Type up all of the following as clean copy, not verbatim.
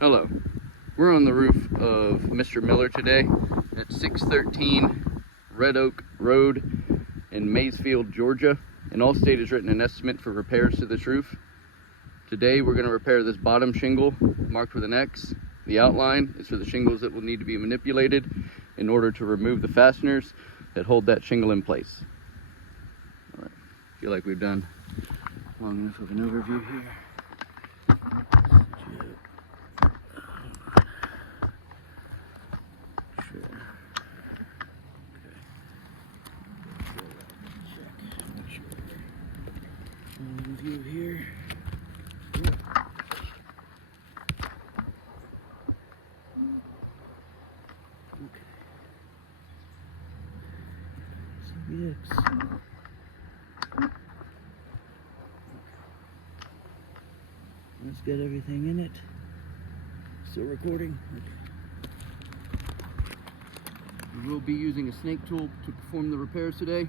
Hello. We're on the roof of Mr. Miller today at 613 Red Oak Road in Maysfield, Georgia. And Allstate has written an estimate for repairs to this roof. Today we're going to repair this bottom shingle marked with an X. The outline is for the shingles that will need to be manipulated in order to remove the fasteners that hold that shingle in place. All right. I feel like we've done long enough of an overview here. View here. Yep. Okay. CBX. Let's get everything in it. Still recording. Okay. We will be using a snake tool to perform the repairs today.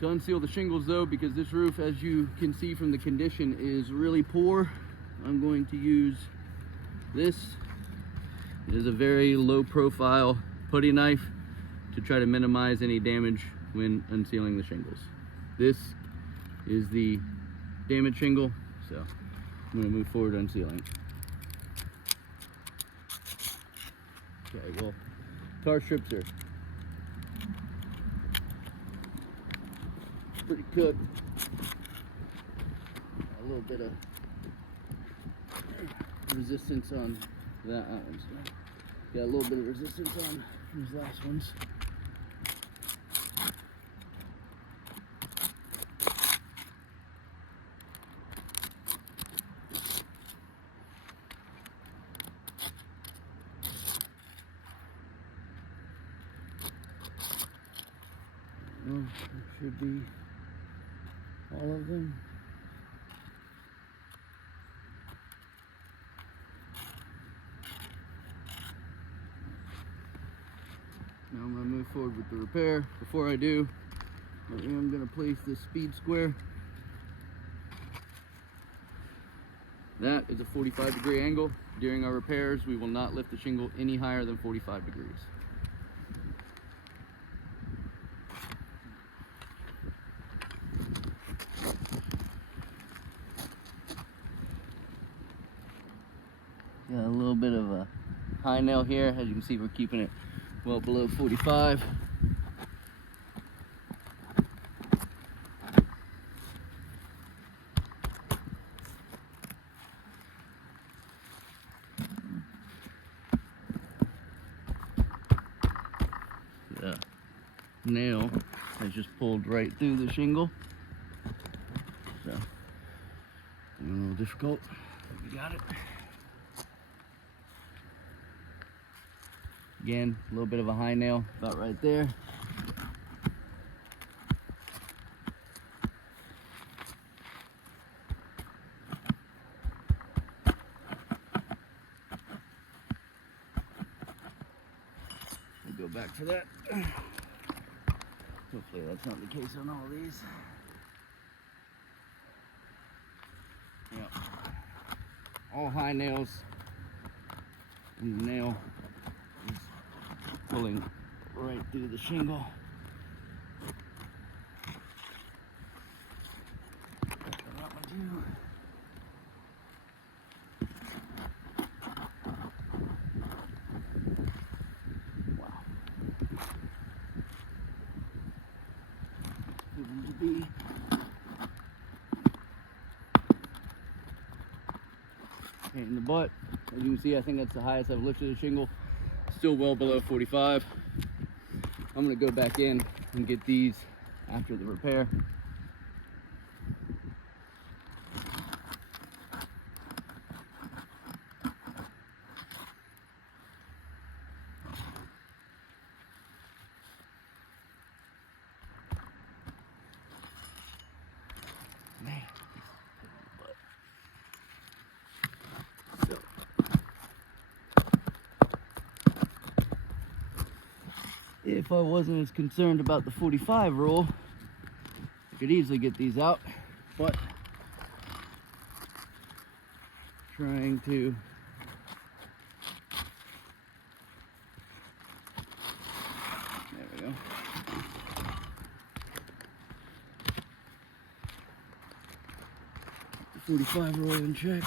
To unseal the shingles though, because this roof, as you can see from the condition, is really poor, I'm going to use this. It is a very low profile putty knife to try to minimize any damage when unsealing the shingles. This is the damaged shingle, so I'm going to move forward unsealing it. Okay, well, tar strips are pretty cooked. A little bit of resistance on that one's got a little bit of resistance on these last ones. Well, it should be all of them. Now I'm going to move forward with the repair. Before I do, I am going to place this speed square. That is a 45-degree angle. During our repairs, we will not lift the shingle any higher than 45 degrees. Got a little bit of a high nail here. As you can see, we're keeping it well below 45. The nail has just pulled right through the shingle. So, a little difficult, but we got it. Again, a little bit of a high nail, about right there. We'll go back for that. Hopefully that's not the case on all these. Yeah. All high nails, and the nail is pulling right through the shingle. That one too. Wow. Proving to be pain in the butt. As you can see, I think that's the highest I've lifted a shingle. Still well below 45. I'm going to go back in and get these after the repair. Man. So. If I wasn't as concerned about the 45 rule, I could easily get these out, but trying to we go. The 45 roll in check.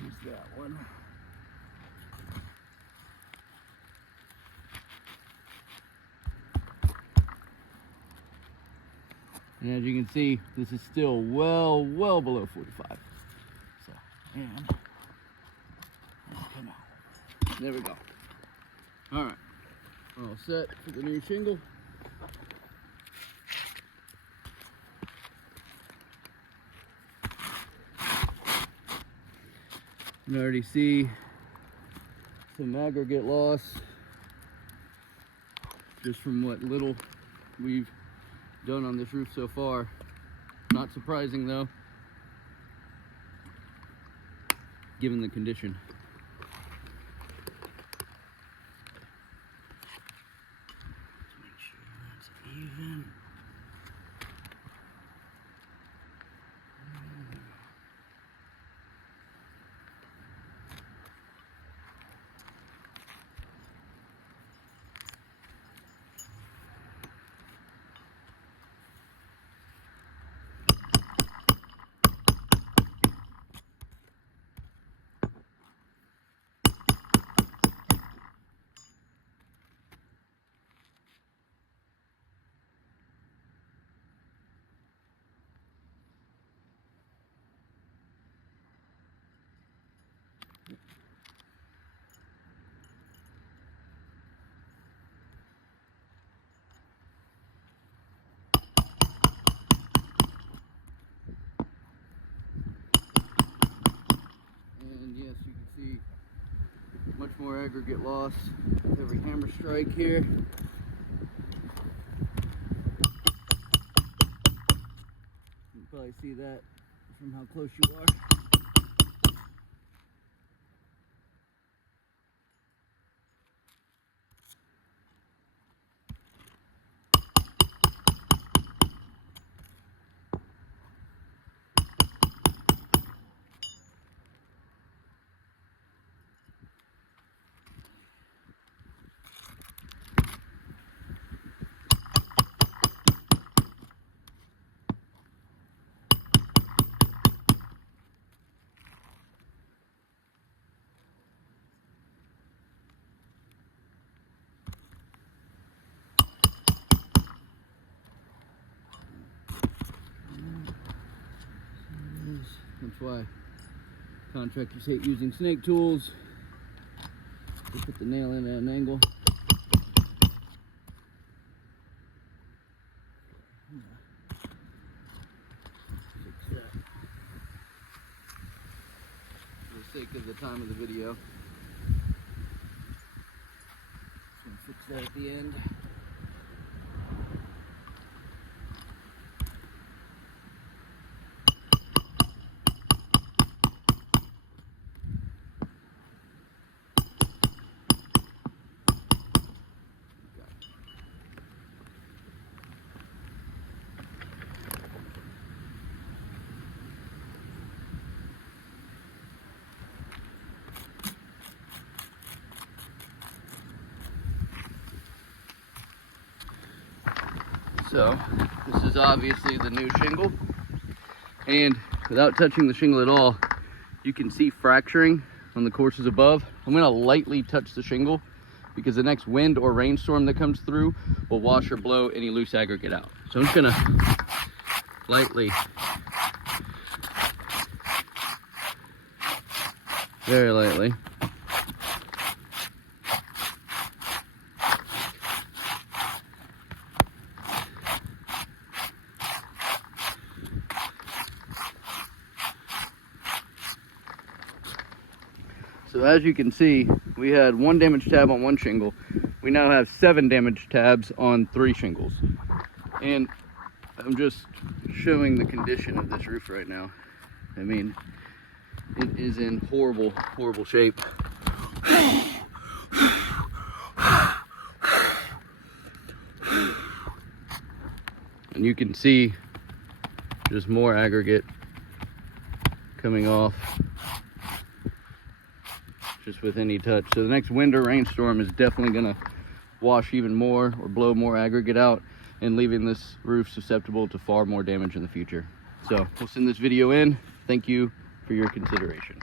Use that one. And as you can see, this is still well below 45. So, and come out. There we go. All right, all set for the new shingle. You can already see some aggregate loss just from what little we've done on this roof so far. Not surprising though, given the condition. Let's make sure that's even. Much more aggregate loss with every hammer strike here. You can probably see that from how close you are. That's why contractors hate using snake tools. They put the nail in at an angle. Fix that. For the sake of the time of the video. Just gonna fix that at the end. So this is obviously the new shingle, and without touching the shingle at all, you can see fracturing on the courses above. I'm gonna lightly touch the shingle because the next wind or rainstorm that comes through will wash or blow any loose aggregate out. So I'm just gonna lightly, very lightly. So as you can see, we had 1 damaged tab on 1 shingle. We now have 7 damaged tabs on 3 shingles. And I'm just showing the condition of this roof right now. I mean, it is in horrible, horrible shape. And you can see just more aggregate coming off just with any touch. So the next wind or rainstorm is definitely gonna wash even more or blow more aggregate out and leaving this roof susceptible to far more damage in the future. So we'll send this video in. Thank you for your consideration.